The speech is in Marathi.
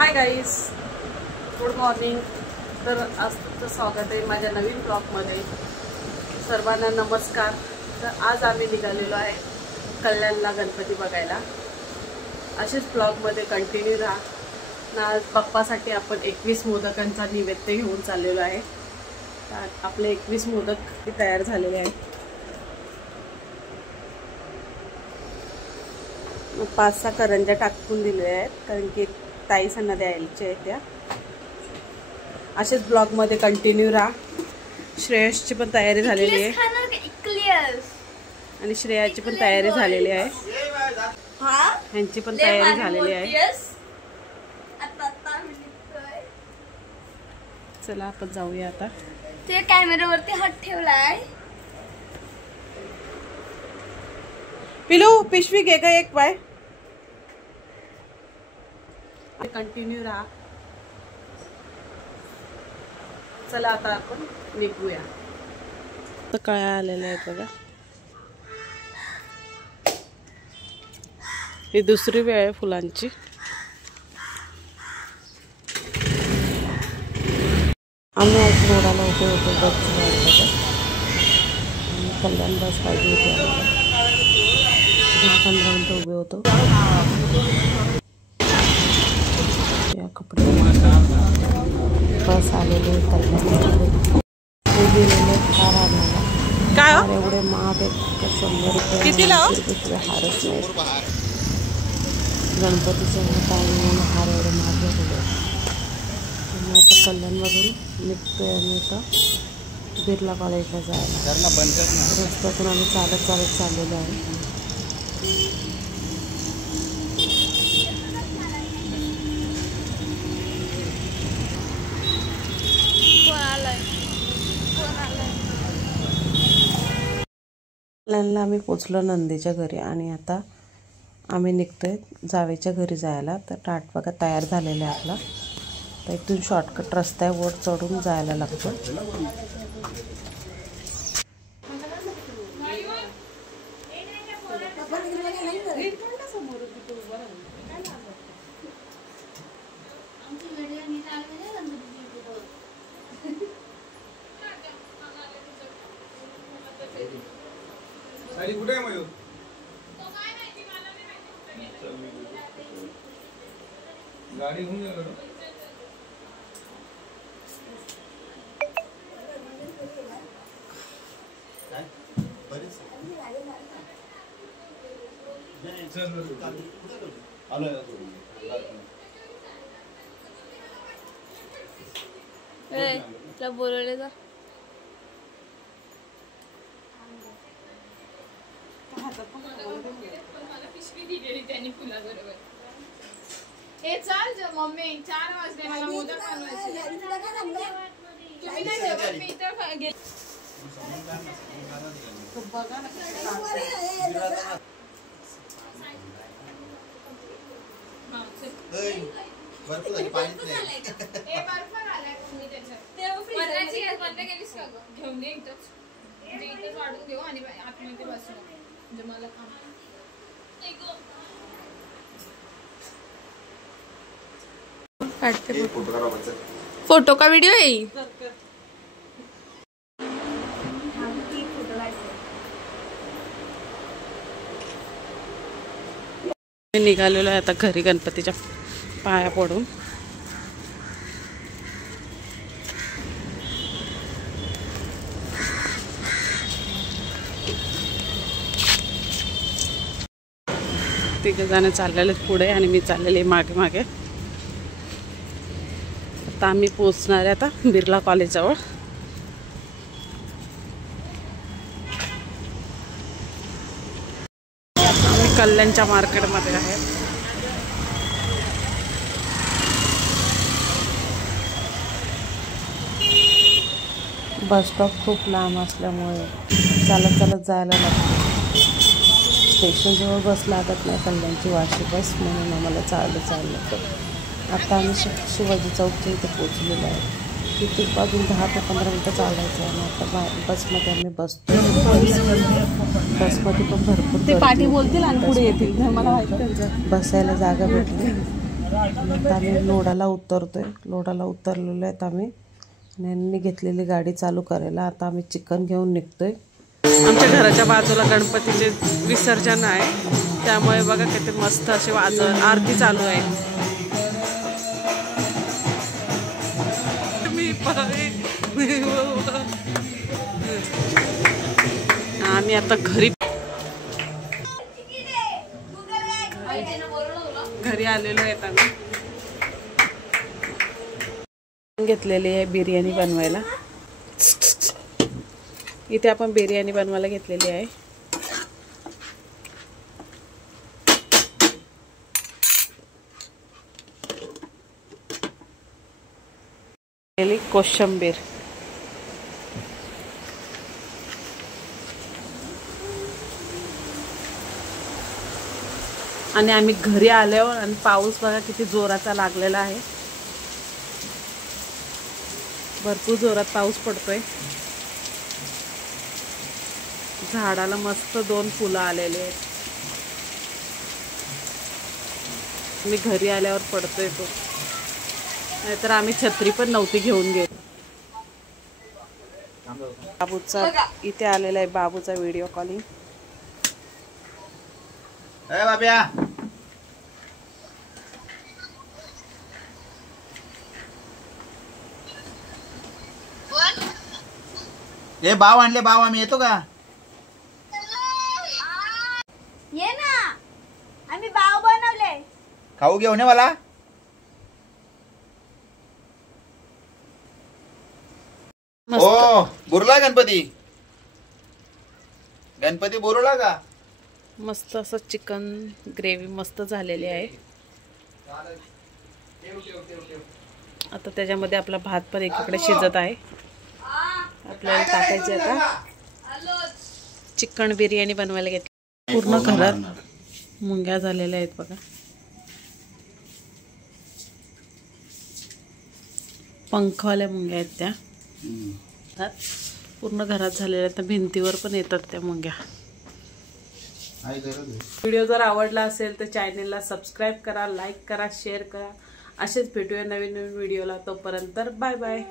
Hi guys, good morning. तर आज तुमचं स्वागत आहे माझ्या नवीन ब्लॉगमध्ये। सर्वांना नमस्कार। तर आज आम्ही निघालेलो आहे कल्याणला गणपती बघायला। असेच ब्लॉगमध्ये कंटिन्यू राहा। आज बाप्पासाठी आपण 21 मोदकांचा नैवेद्य घेऊन चाललेलो आहे। आपले 21 मोदक तयार झालेले आहेत। 5-6 करंज्या टाकून दिलेल्या आहेत, कारण की ताईसांना द्यायच्या आहेत त्या। असेच ब्लॉग मध्ये कंटिन्यू राहा। श्रेयसची पण तयारी झालेली आहे आणि श्रेयाची पण तयारी झालेली आहे, ह्यांची पण तयारी झालेली आहे। चला आपण जाऊया आता। ते कॅमेरावरती हात ठेवलाय। पिलू पिशवी घे ग एक बाय। कंटिन्यू राहा। चला आता आपण निघूया। तर काय आलेलं आहे बघा। ही दुसरी वेळ आहे फुलांची। आम्ही आज रोडाला उभे होतो बस कल्याण बस पाहिजे होती आम्हाला। 10-15 मिनिटं उभे होतो। या कपडे बस आलेले कल्याण फार आलेला काय एवढे महाग आहेत। 100 रुपये कितीला हारच नाही। गणपतीचे टाइम हार एवढे महाग झालेले। आणि आता कल्याणमधून निघतोय आम्ही आता बिर्ला कॉलेजला जायला। रस्त्यातून आम्ही चालत चाललेलो आहे। कल्याणला आम्ही पोचलो नंदीच्या घरी आणि आता आम्ही निघतोय जावेच्या घरी जायला। तर टाट बघा तयार झालेला आहे आपला। तर इथून शॉर्टकट रस्त्यावर चढून जायला लागतो। कुठे आहे मयूर? गाडी घेऊन गेलो बोलवले का? ए चल जो मम्मी 4 वाजले मला मोदक बनवायचे। तुम्ही नाही जेवत मी इथं गेले। बघा ना बर्फ झाली पाणीच नाही। ए बर्फ आलाय तुम्ही त्याच्यात वरची गॅस बंद केलीस का ग? घेऊन ये इथंच म्हणजे इथंच वाढून घेऊ आणि आतमध्ये बसू म्हणजे मला काम फोटो का वीडियो है? निघालेलो आहे आता घरी गणपतीच्या पाया पडून। तिघे जण चाललेले पुढे आणि मी चाललेले मागे मागे। आता आम्ही पोहोचणार आहे आता बिर्ला कॉलेज जवळ। आम्ही कल्याणच्या मार्केटमध्ये आहे। बस स्टॉप खूप लांब असल्यामुळे चालत जायला लागतं। स्टेशनजवळ बस लागत नाही कल्याणची वाशी बस, म्हणून आम्हाला चालत लागतं। आता आम्ही शिवाजी चौकच्या इथे पोचलेलो आहे। तिथे अजून 10 ते 15 मिनटं चालायचं आहे। आता बसमध्ये आम्ही बसतो। बसमध्ये पण भरपूर ते पाठी बोलतील आणि पुढे येतील, मला माहिती त्यांचं बसायला जागा भेटली। आता आम्ही लोडाला उतरतोय. लोडाला उतरलेलो आहेत आम्ही आणि यांनी घेतलेली गाडी चालू करायला. आता आम्ही चिकन घेऊन निघतोय. आमच्या घराच्या बाजूला गणपतीचे विसर्जन आहे, त्यामुळे बघा किती मस्त अशी आरती चालू आहे. आम्ही आता घरी आलेलो आहेत. आम्ही घेतलेली आहे बिर्याणी बनवायला. इथे आपण बिर्याणी बनवायला घेतलेली आहे. कोशिंबीर आणि आम्ही घरी आल्यावर आणि पाऊस बघा किती जोराचा लागलेला आहे. भरपूर जोरात पाऊस पडतोय. झाडाला मस्त 2 फुलं आलेले आहेत. मी घरी आल्यावर पडतोय तो, नाहीतर आम्ही छत्री पण नव्हती घेऊन गेलो. बाबूचा इथे आलेला आहे, बाबूचा व्हिडिओ कॉलिंग. ए बाब्या, ये बाव आणले. बाव आम्ही येतो का? ये ना, आम्ही बाव बनवले. खाऊ घेऊन ये मला. ओ बुरला गणपती. गणपती बोलवला का? मस्त असं चिकन ग्रेव्ही मस्त झालेली आहे. आता त्याच्यामध्ये आपला भात पण एकीकडे शिजत आहे. आपल्याला टाकायचे आता चिकन बिर्याणी बनवायला घेतली. पूर्ण घरात मुंग्या झालेल्या आहेत बघा. पंखवाल्या मुंग्या आहेत त्या. पूर्ण घरात झालेल्या आहेत. भिंतीवर पण येतात त्या मुंग्या. व्हिडिओ जर आवडला असेल तर चॅनलला सबस्क्राईब करा, लाईक करा, शेअर करा. असेच भेटूया नवीन नवीन व्हिडिओला. तोपर्यंत बाय बाय.